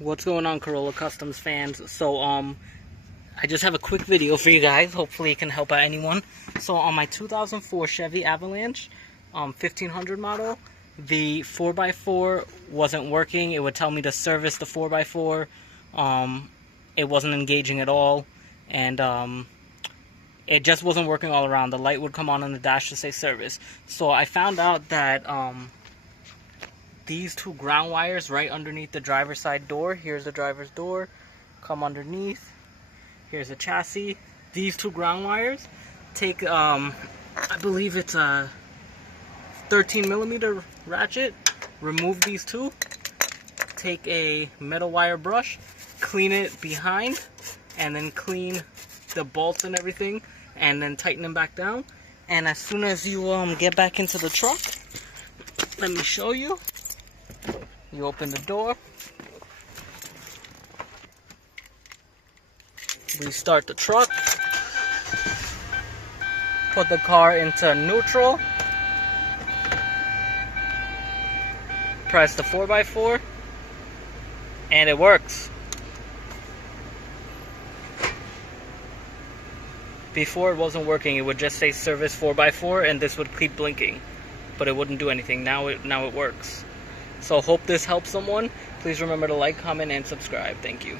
What's going on, Corolla Customs fans? So I just have a quick video for you guys. Hopefully it can help out anyone. So on my 2004 Chevy Avalanche 1500 model, the 4x4 wasn't working. It would tell me to service the 4x4. It wasn't engaging at all, and it just wasn't working all around. The light would come on the dash to say service. So I found out that these two ground wires right underneath the driver's side door, here's the driver's door, come underneath, here's the chassis. These two ground wires take, I believe it's a 13mm ratchet, remove these two, take a metal wire brush, clean it behind, and then clean the bolts and everything, and then tighten them back down. And as soon as you get back into the truck, let me show you. You open the door, restart the truck, put the car into neutral, press the 4x4, and it works. Before it wasn't working, it would just say service 4x4 and this would keep blinking, but it wouldn't do anything. Now it works. So hope this helps someone. Please remember to like, comment, and subscribe. Thank you.